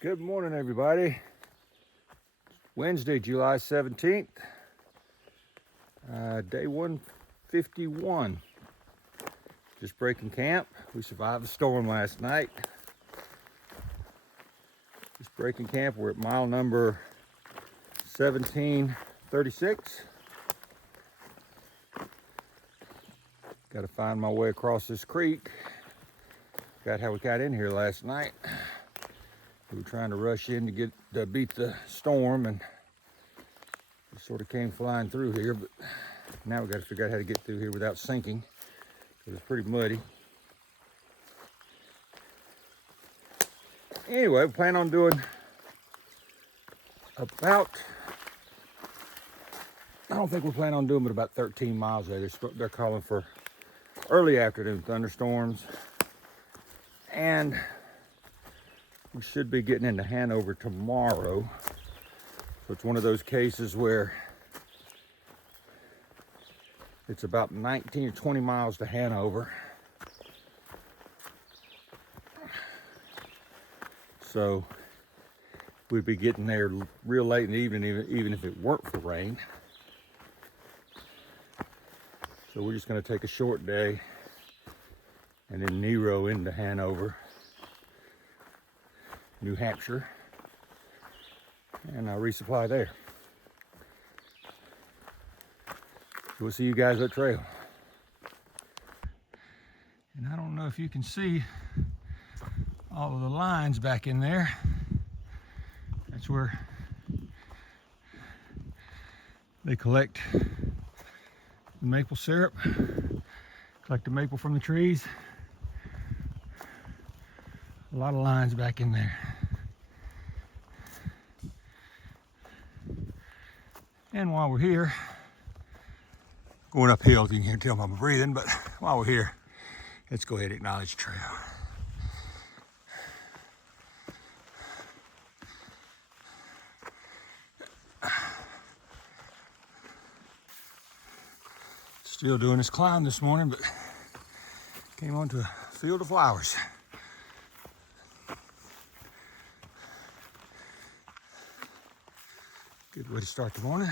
Good morning, everybody. Wednesday, July 17th, day 151. Just breaking camp. We survived the storm last night. Just breaking camp. We're at mile number 1736. Got to find my way across this creek. Got how we got in here last night. We were trying to rush in to beat the storm, and we sort of came flying through here, but now we got to figure out how to get through here without sinking, because it's pretty muddy. Anyway, we plan on doing about, I don't think we're planning on doing but about 13 miles there. They're calling for early afternoon thunderstorms, and we should be getting into Hanover tomorrow. So it's one of those cases where it's about 19 or 20 miles to Hanover. So we'd be getting there real late in the evening, even if it weren't for rain. So we're just gonna take a short day and then Nero into Hanover, New Hampshire, and I'll resupply there. So we'll see you guys at trail. And I don't know if you can see all of the lines back in there. That's where they collect the maple syrup, collect the maple from the trees. A lot of lines back in there. And while we're here, going uphill, if you can't tell I'm breathing, but while we're here, let's go ahead and acknowledge the trail. Still doing this climb this morning, but came onto a field of flowers. Good way to start the morning.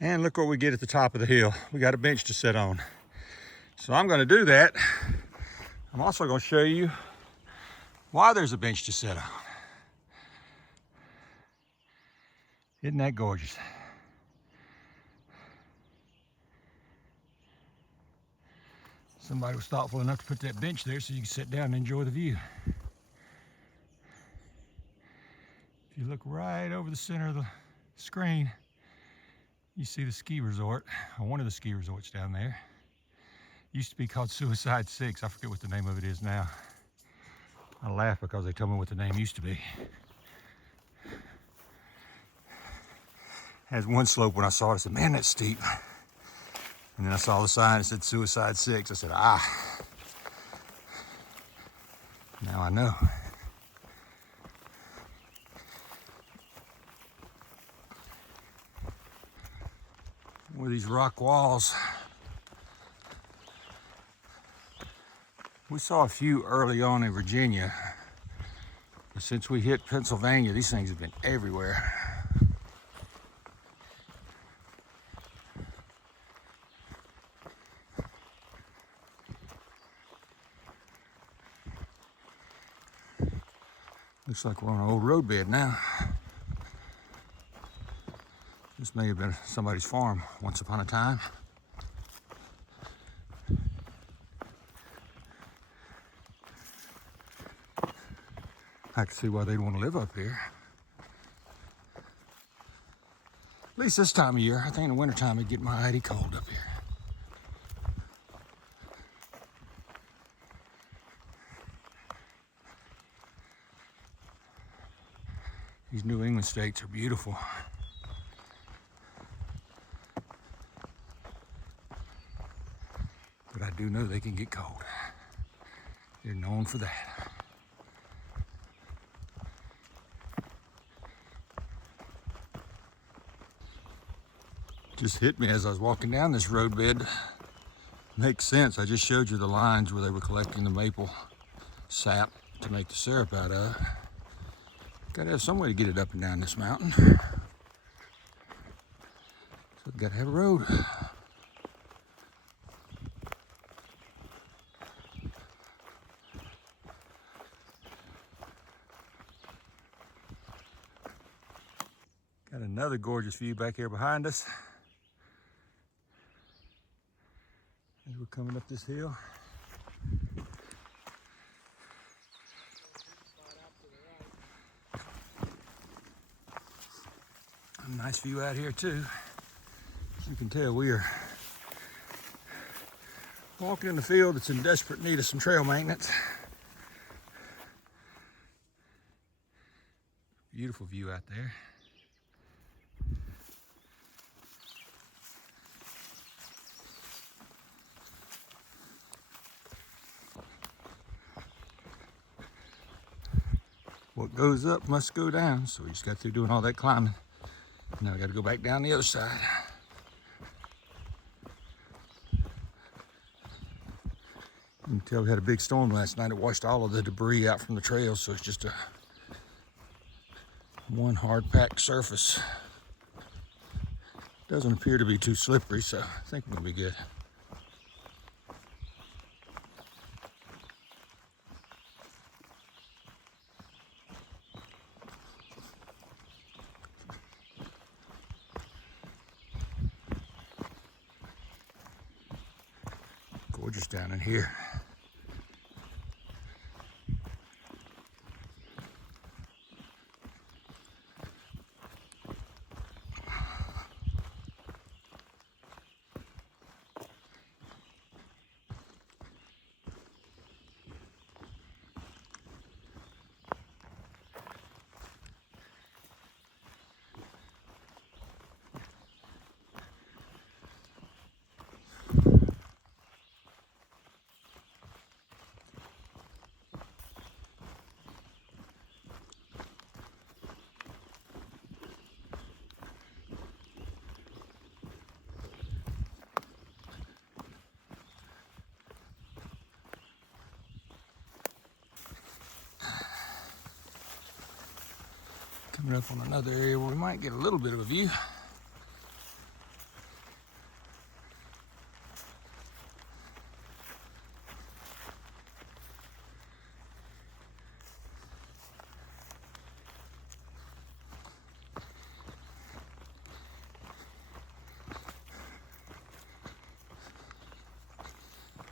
And look what we get at the top of the hill. We got a bench to sit on. So I'm going to do that. I'm also going to show you why there's a bench to sit on. Isn't that gorgeous? Somebody was thoughtful enough to put that bench there so you can sit down and enjoy the view. If you look right over the center of the screen, you see the ski resort, or one of the ski resorts down there. It used to be called Suicide 6. I forget what the name of it is now. I laugh because they told me what the name used to be. Has one slope when I saw it, I said, man, that's steep. And then I saw the sign that said Suicide 6. I said, now I know. With these rock walls, we saw a few early on in Virginia, but since we hit Pennsylvania, these things have been everywhere. Looks like we're on an old roadbed now. This may have been somebody's farm once upon a time. I can see why they'd want to live up here. At least this time of year. I think in the wintertime it'd get mighty cold up here. These New England states are beautiful. But I do know they can get cold. They're known for that. Just hit me as I was walking down this roadbed. Makes sense. I just showed you the lines where they were collecting the maple sap to make the syrup out of. Gotta have some way to get it up and down this mountain. So we gotta have a road. Got another gorgeous view back here behind us. As we're coming up this hill. A nice view out here too. As you can tell, we are walking in the field that's in desperate need of some trail maintenance. Beautiful view out there. What goes up must go down, so we just got through doing all that climbing. Now we got to go back down the other side. You can tell we had a big storm last night. It washed all of the debris out from the trail, so it's just a one hard packed surface. Doesn't appear to be too slippery, so I think we'll be good. Gorgeous down in here. Coming up on another area where we might get a little bit of a view.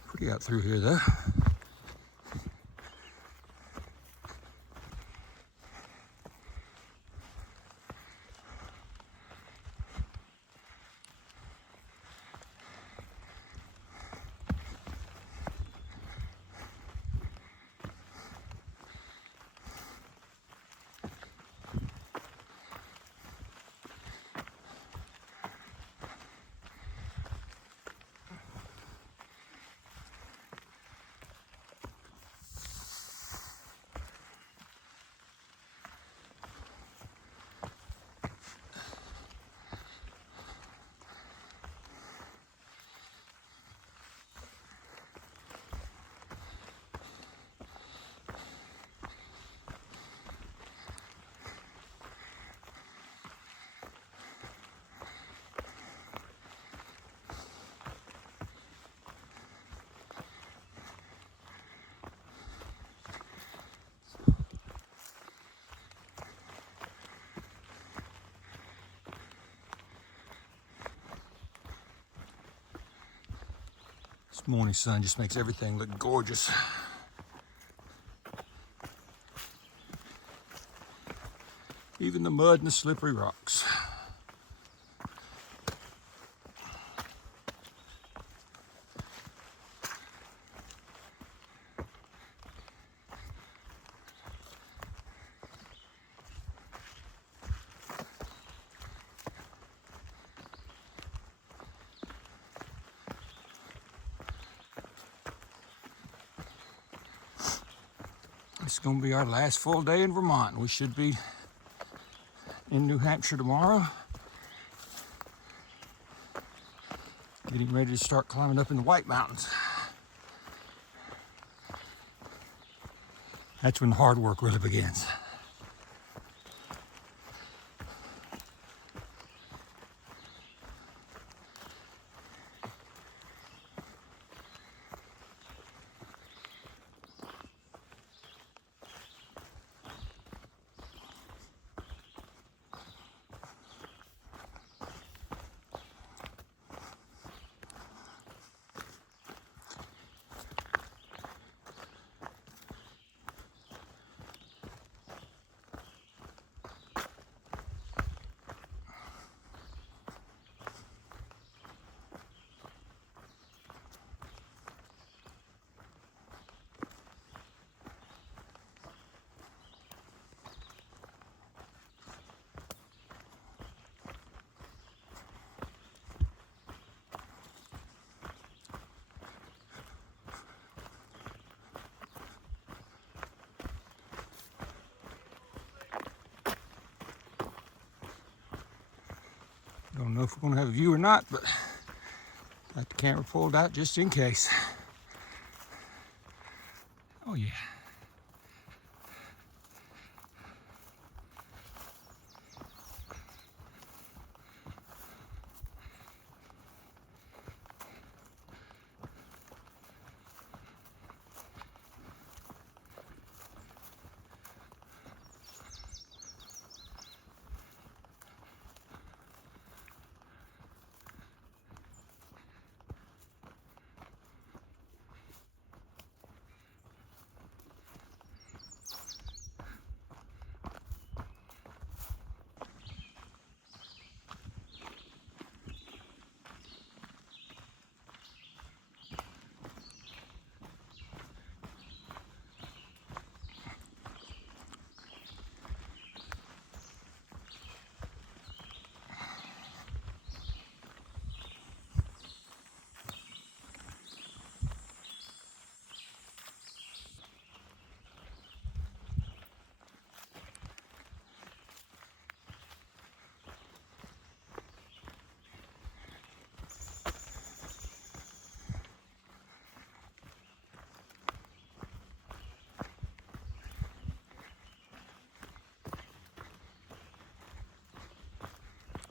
Pretty out through here though. This morning sun just makes everything look gorgeous. Even the mud and the slippery rocks. It's going to be our last full day in Vermont. We should be in New Hampshire tomorrow. Getting ready to start climbing up in the White Mountains. That's when the hard work really begins. Don't know if we're gonna have a view or not, but got the camera pulled out just in case. Oh yeah.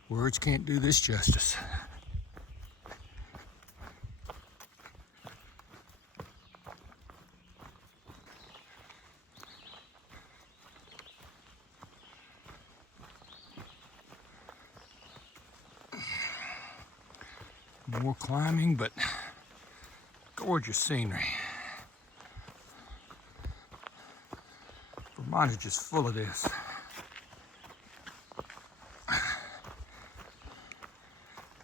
Words can't do this justice. More climbing, but gorgeous scenery. Vermont is just full of this.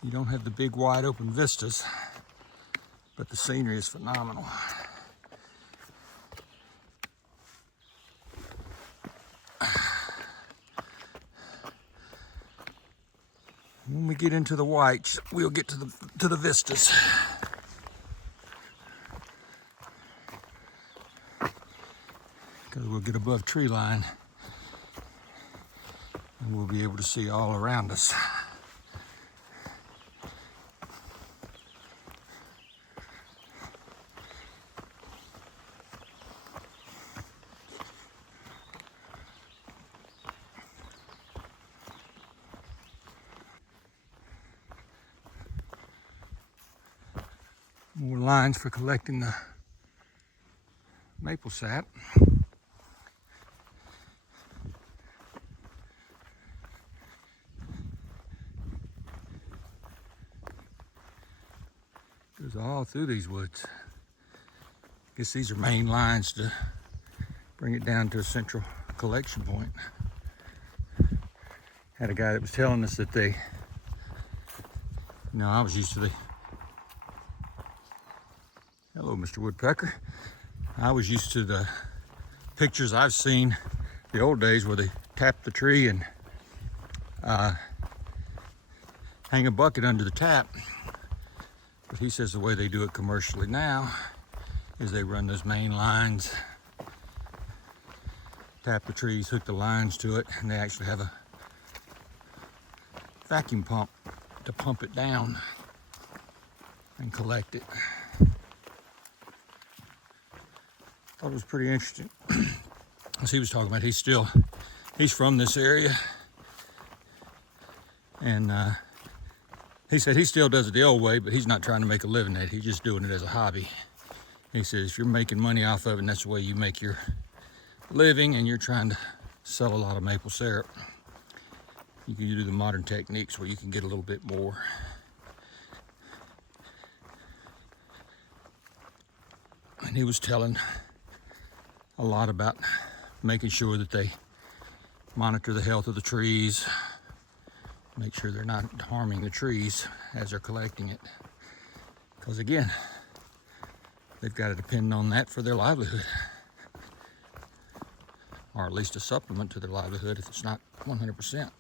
You don't have the big wide open vistas, but the scenery is phenomenal. When we get into the whites, we'll get to the vistas. Because we'll get above tree line and we'll be able to see all around us. More lines for collecting the maple sap. Goes all through these woods. I guess these are main lines to bring it down to a central collection point. Had a guy that was telling us that they, I was used to hello, Mr. Woodpecker. I was used to the pictures I've seen the old days where they tap the tree and hang a bucket under the tap. But he says the way they do it commercially now is they run those main lines, tap the trees, hook the lines to it, and they actually have a vacuum pump to pump it down. and collect it. Thought it was pretty interesting. As he was talking about, he's from this area, and he said he still does it the old way, but he's not trying to make a living at it. He's just doing it as a hobby. He says if you're making money off of it, and that's the way you make your living, and you're trying to sell a lot of maple syrup, you can do the modern techniques where you can get a little bit more. And he was telling a lot about making sure that they monitor the health of the trees, make sure they're not harming the trees as they're collecting it. Because again, they've got to depend on that for their livelihood, or at least a supplement to their livelihood if it's not 100%.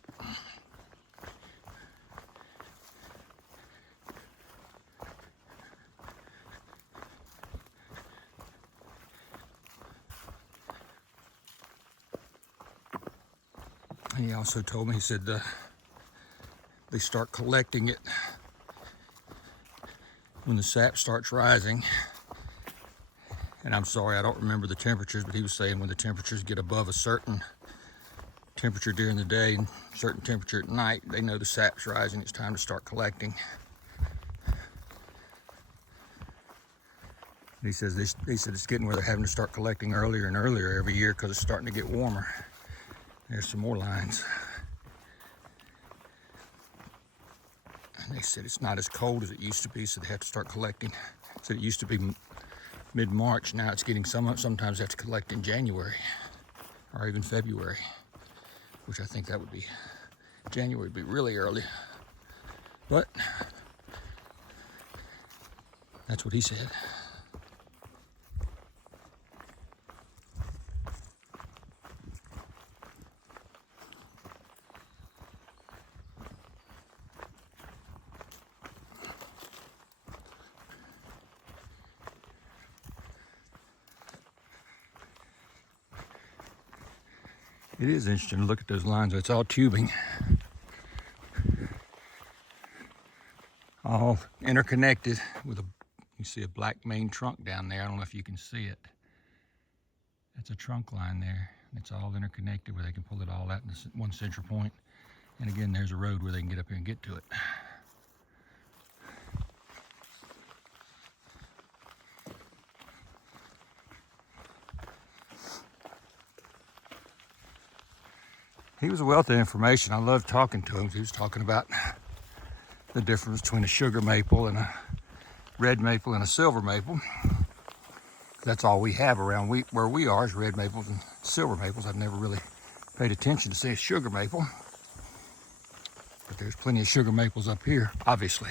He also told me, he said they start collecting it when the sap starts rising. And I'm sorry, I don't remember the temperatures, but he was saying when the temperatures get above a certain temperature during the day and certain temperature at night, they know the sap's rising, it's time to start collecting. He said it's getting where they're having to start collecting earlier and earlier every year because it's starting to get warmer. There's some more lines. And they said it's not as cold as it used to be, so they have to start collecting. So it used to be mid-March, now it's getting sometimes they have to collect in January or even February, which I think that would be, January would be really early. But that's what he said. It is interesting to look at those lines. It's all tubing, all interconnected with you see a black main trunk down there. I don't know if you can see it. That's a trunk line there. It's all interconnected where they can pull it all out in one central point. And again, there's a road where they can get up here and get to it. He was a wealth of information. I loved talking to him. He was talking about the difference between a sugar maple and a red maple and a silver maple. That's all we have around where we are is red maples and silver maples. I've never really paid attention to say a sugar maple, but there's plenty of sugar maples up here, obviously.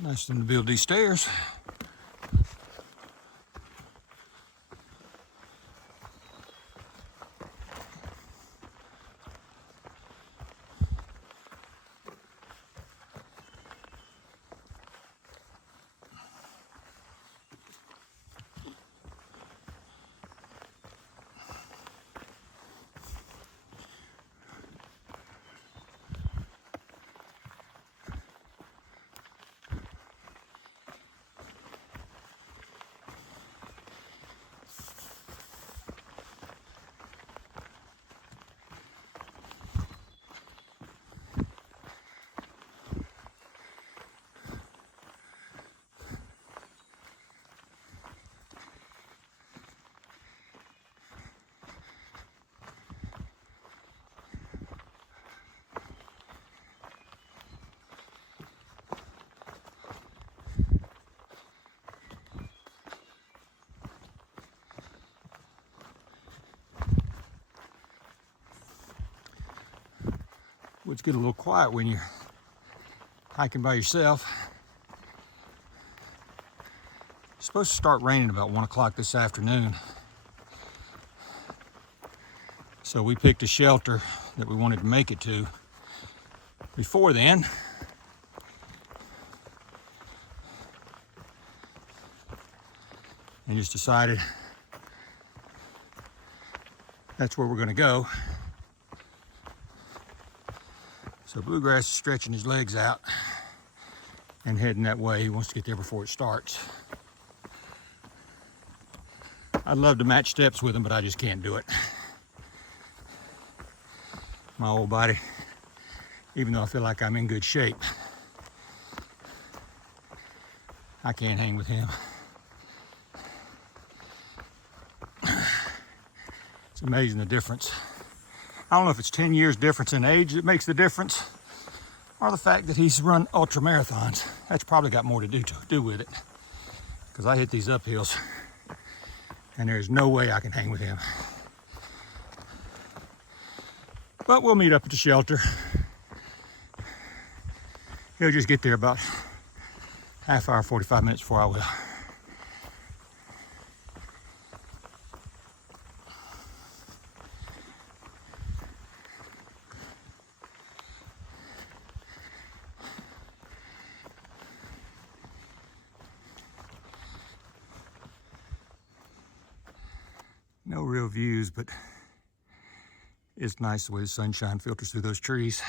Nice of them to build these stairs. Woods get a little quiet when you're hiking by yourself. It's supposed to start raining about 1 o'clock this afternoon. So we picked a shelter that we wanted to make it to before then. and just decided that's where we're going to go. So Bluegrass is stretching his legs out and heading that way. He wants to get there before it starts. I'd love to match steps with him, but I just can't do it. My old body, even though I feel like I'm in good shape, I can't hang with him. It's amazing the difference. I don't know if it's 10 years difference in age that makes the difference, or the fact that he's run ultra marathons. That's probably got more to do with it. Because I hit these uphills, and there's no way I can hang with him. But we'll meet up at the shelter. He'll just get there about half hour, 45 minutes before I will. No real views, but it's nice the way the sunshine filters through those trees.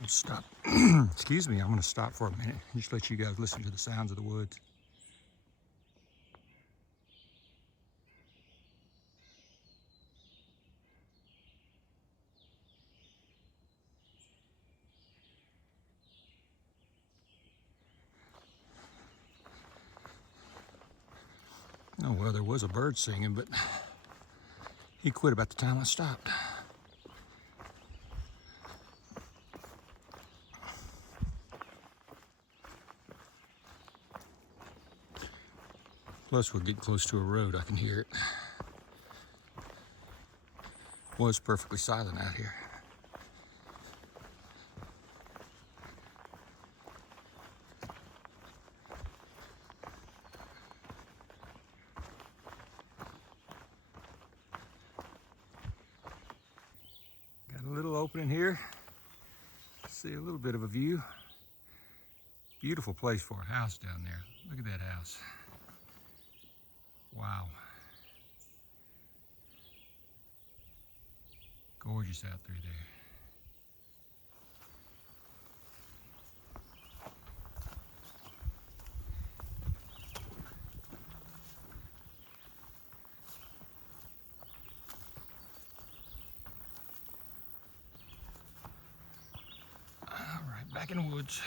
Let's stop. Excuse me, I'm going to stop for a minute and just let you guys listen to the sounds of the woods. Oh, well, there was a bird singing, but he quit about the time I stopped. Plus, we're getting close to a road. I can hear it. Was perfectly silent out here. Got a little opening here. See a little bit of a view. Beautiful place for a house down there. Look at that house. Wow. Gorgeous out through there. All right, back in the woods.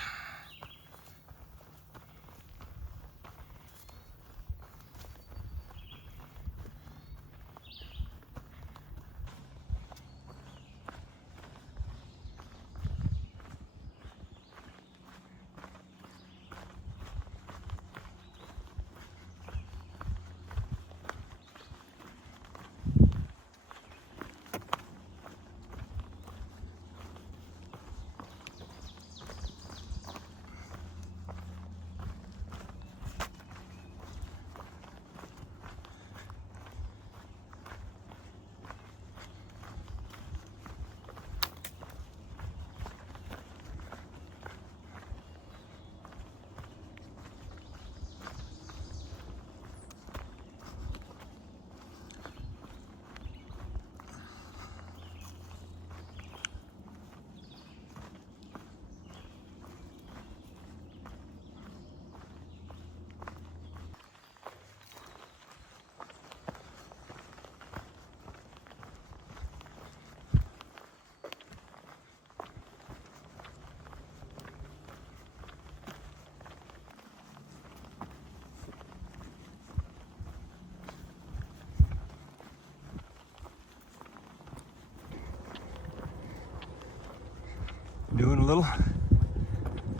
Doing a little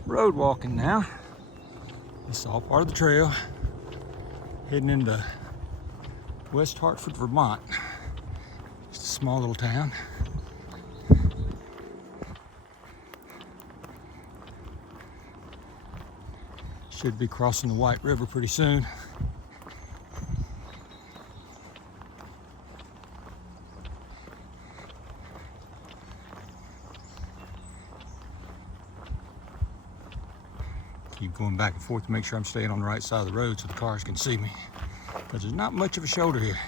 road walking now. It's all part of the trail. Heading into West Hartford, Vermont. Just a small little town. Should be crossing the White River pretty soon. Keep going back and forth to make sure I'm staying on the right side of the road so the cars can see me, because there's not much of a shoulder here.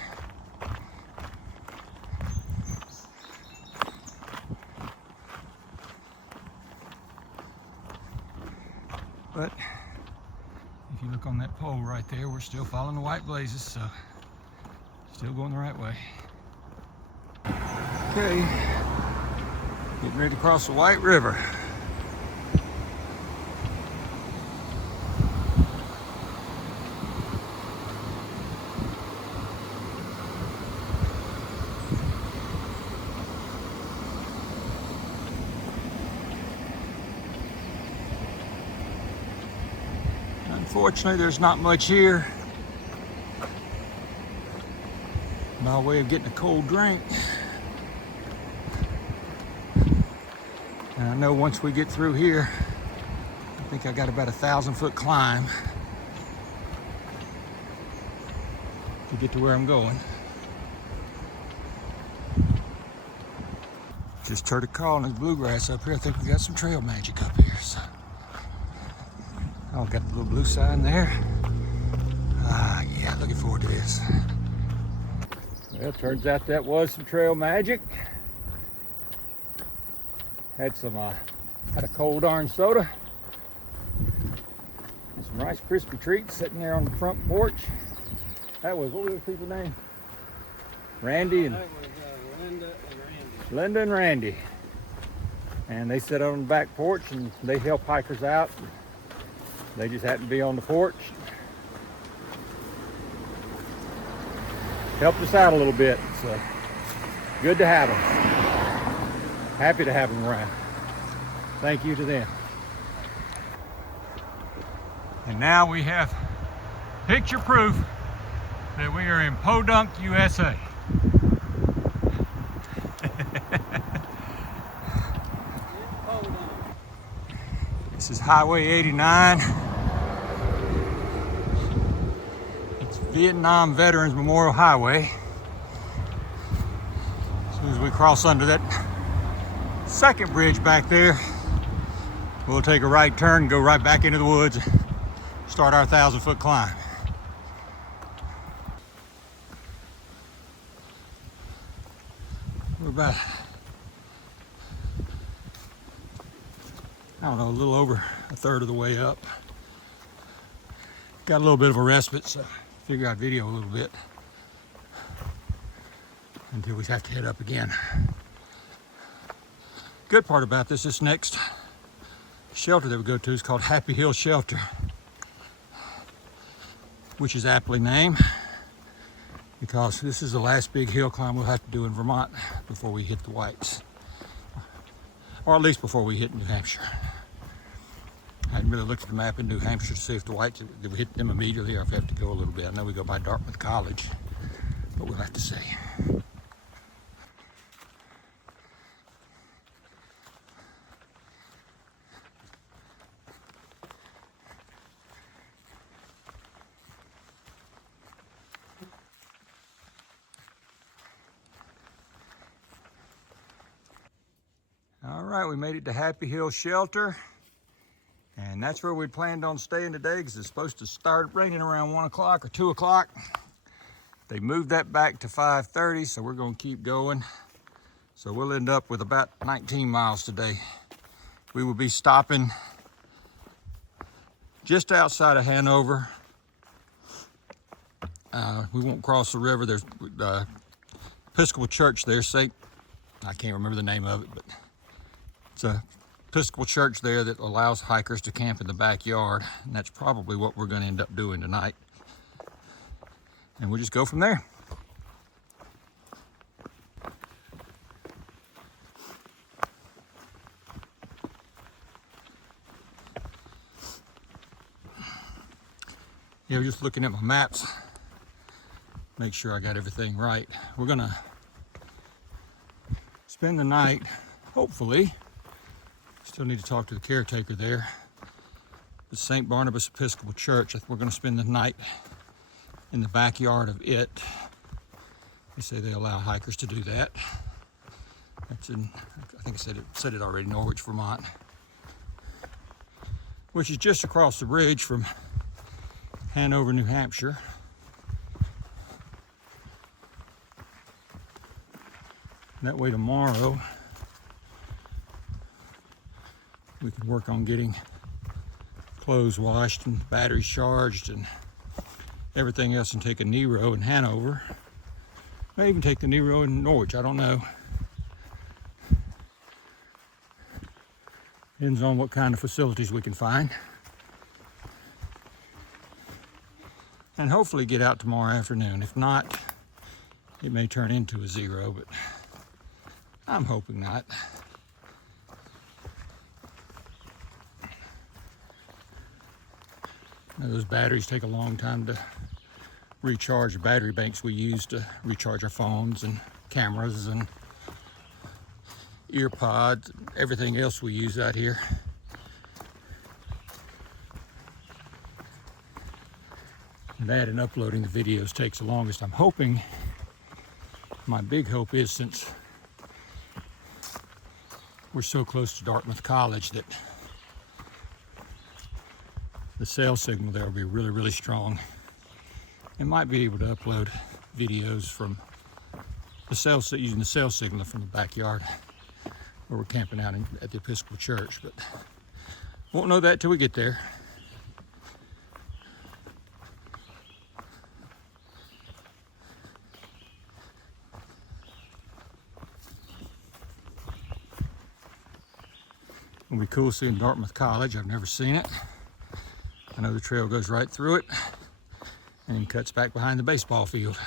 But if you look on that pole right there, we're still following the white blazes, so still going the right way. Okay, getting ready to cross the White River. Unfortunately, there's not much here by way of getting a cold drink. And I know once we get through here, I think I got about 1,000-foot climb to get to where I'm going. Just heard a call and there's bluegrass up here. I think we got some trail magic up here. So. Oh, got the little blue sign there. Yeah, looking forward to this. Well, turns out that was some trail magic. Had a cold orange soda. And some Rice Krispie treats sitting there on the front porch. That was, what were those people's name? Randy and... That was Linda and Randy. Linda and Randy. And they sit on the back porch and they help hikers out. They just happen to be on the porch. Helped us out a little bit, so good to have them. Happy to have them around. Thank you to them. And now we have picture proof that we are in Podunk, USA. This is Highway 89. It's Vietnam Veterans Memorial Highway. As soon as we cross under that second bridge back there, we'll take a right turn and go right back into the woods and start our 1,000-foot climb. We're about, I don't know, a little over a third of the way up. Got a little bit of a respite, so figure I'd video a little bit until we have to head up again. Good part about this next shelter that we go to is called Happy Hill Shelter, which is aptly named because this is the last big hill climb we'll have to do in Vermont before we hit the Whites, or at least before we hit New Hampshire. I hadn't really looked at the map in New Hampshire to see if the Whites, did we hit them immediately or if we have to go a little bit. I know we go by Dartmouth College, but we'll have to see. All right, we made it to Happy Hill Shelter. And that's where we planned on staying today because it's supposed to start raining around 1 o'clock or 2 o'clock. They moved that back to 5:30, so we're gonna keep going. So we'll end up with about 19 miles today. We will be stopping just outside of Hanover. We won't cross the river. There's Episcopal Church there, I can't remember the name of it, but it's a Episcopal church there that allows hikers to camp in the backyard, and that's probably what we're going to end up doing tonight. And we'll just go from there. Yeah, just looking at my maps. make sure I got everything right. We're gonna spend the night, hopefully. Still need to talk to the caretaker there. The St. Barnabas Episcopal Church. We're gonna spend the night in the backyard of it. They say they allow hikers to do that. That's in, I think I said it already, Norwich, Vermont, which is just across the bridge from Hanover, New Hampshire. That way tomorrow we can work on getting clothes washed and batteries charged and everything else, and take a Nero in Hanover. May even take the Nero in Norwich, I don't know. Depends on what kind of facilities we can find. And hopefully get out tomorrow afternoon. If not, it may turn into a zero, but I'm hoping not. Now, those batteries take a long time to recharge. The battery banks we use to recharge our phones and cameras and ear pods, everything else we use out here. And that and uploading the videos takes the longest. I'm hoping, my big hope is, since we're so close to Dartmouth College, that the cell signal there will be really, really strong. And might be able to upload videos from the cell, using the cell signal from the backyard where we're camping out at the Episcopal Church, but won't know that till we get there. It'll be cool seeing Dartmouth College. I've never seen it. I know the trail goes right through it and then cuts back behind the baseball field.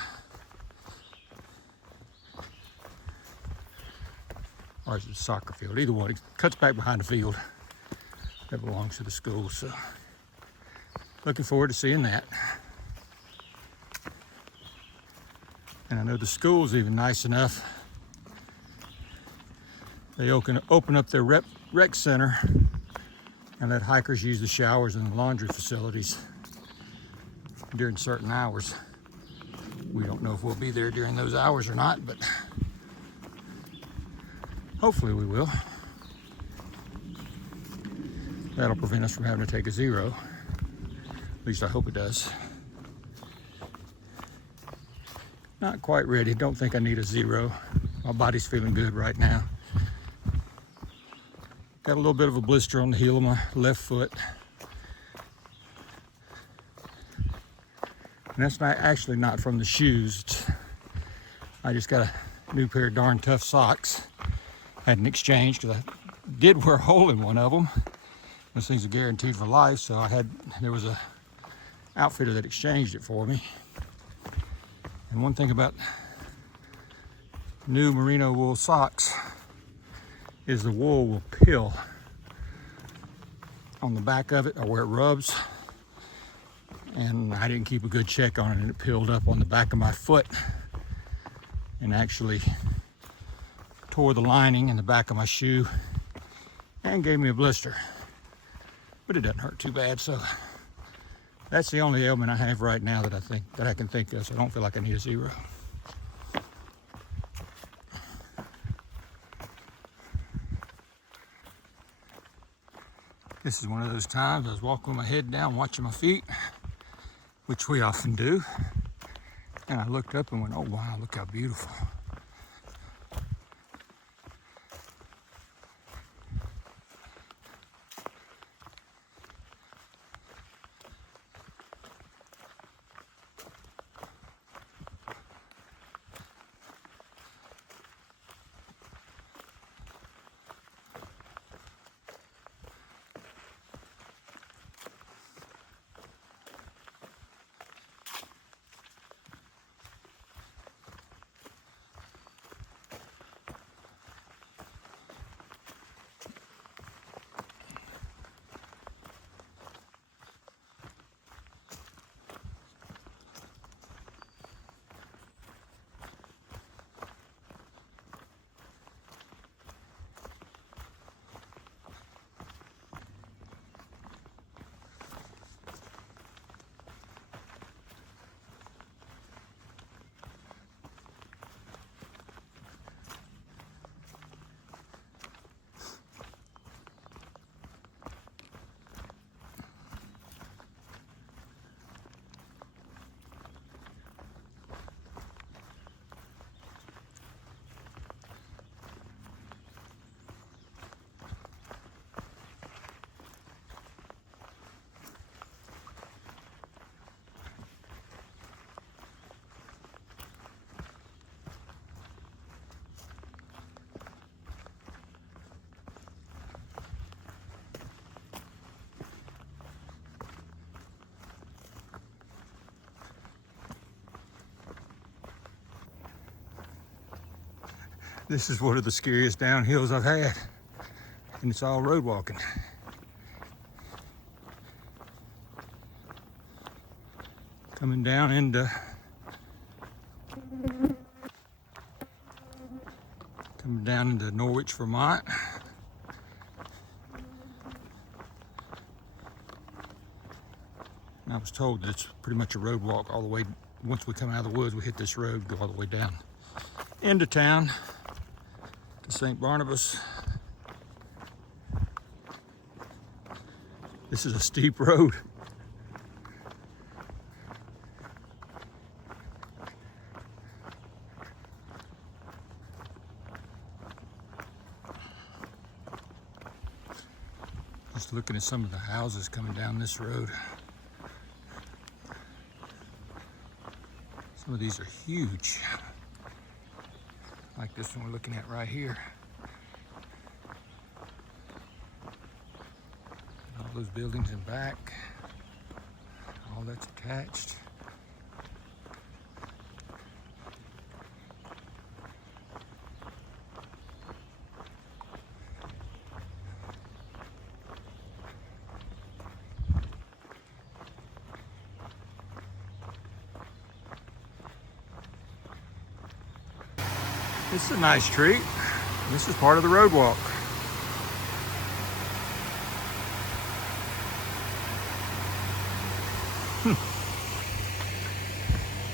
Or is it a soccer field? Either one. It cuts back behind the field that belongs to the school. So looking forward to seeing that. And I know the school's even nice enough. They open up their rec center and let hikers use the showers and the laundry facilities during certain hours. We don't know if we'll be there during those hours or not, but hopefully we will. That'll prevent us from having to take a zero. At least I hope it does. Not quite ready. Don't think I need a zero. My body's feeling good right now. Got a little bit of a blister on the heel of my left foot. And that's actually not from the shoes. I just got a new pair of darn tough socks. Had an exchange because I did wear a hole in one of them. Those things are guaranteed for life, so there was a outfitter that exchanged it for me. And one thing about new merino wool socks is the wool will peel on the back of it, or where it rubs. And I didn't keep a good check on it, and it peeled up on the back of my foot and actually tore the lining in the back of my shoe and gave me a blister. But it doesn't hurt too bad, so that's the only ailment I have right now that I can think of, so I don't feel like I need a zero. This is one of those times I was walking with my head down, watching my feet, which we often do. And I looked up and went, oh wow, look how beautiful. This is one of the scariest downhills I've had, and it's all road walking. Coming down into Norwich, Vermont. And I was told that it's pretty much a road walk all the way. Once we come out of the woods, we hit this road, go all the way down into town to St. Barnabas. This is a steep road. Just looking at some of the houses coming down this road. Some of these are huge, like this one we're looking at right here. All those buildings in back, all that's attached. This is a nice treat. This is part of the road walk.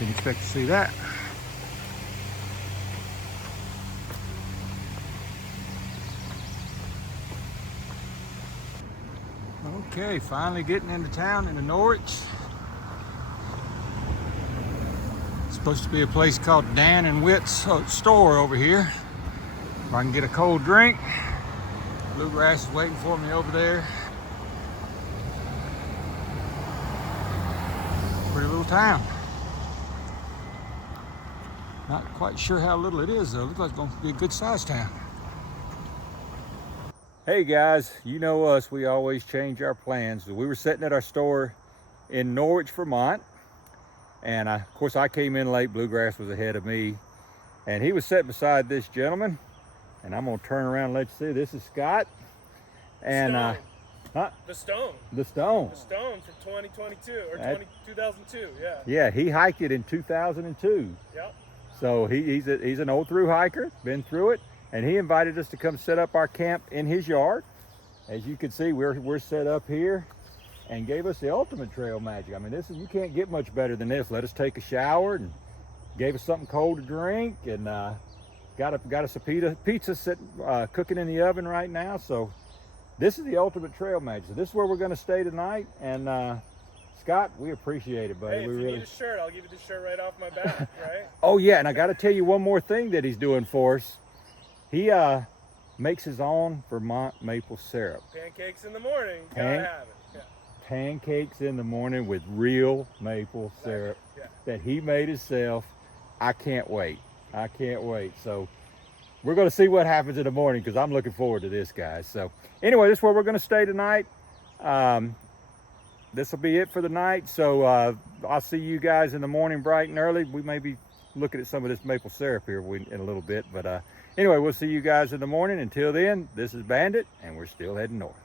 Didn't expect to see that. Okay, finally getting into town, into Norwich. Supposed to be a place called Dan and Witt's store over here. If I can get a cold drink. Bluegrass is waiting for me over there. Pretty little town. Not quite sure how little it is though. Looks like it's going to be a good sized town. Hey guys, you know us, we always change our plans. We were sitting at our store in Norwich, Vermont. And of course I came in late, Bluegrass was ahead of me. And he was sitting beside this gentleman. And I'm gonna turn around and let you see, this is Scott. And The Stone. The Stone. The Stone from 2022, or 2002, yeah. Yeah, he hiked it in 2002. Yep. So he's an old through hiker, been through it. And he invited us to come set up our camp in his yard. As you can see, we're set up here. And gave us the ultimate trail magic. I mean, you can't get much better than this. Let us take a shower and gave us something cold to drink, and got us a pizza sitting, cooking in the oven right now. So this is the ultimate trail magic. So this is where we're going to stay tonight. And Scott, we appreciate it, buddy. Hey, if you need a shirt, I'll give you the shirt right off my back, right? Oh yeah, and I got to tell you one more thing that he's doing for us. He makes his own Vermont maple syrup. Pancakes in the morning, gotta have it. Yeah. Pancakes in the morning with real maple syrup that he made himself. I can't wait. I can't wait. So we're going to see what happens in the morning because I'm looking forward to this, guys. So anyway, this is where we're going to stay tonight. This will be it for the night. So I'll see you guys in the morning bright and early. We may be looking at some of this maple syrup here in a little bit. But anyway, we'll see you guys in the morning. Until then, this is Bandit, and we're still heading north.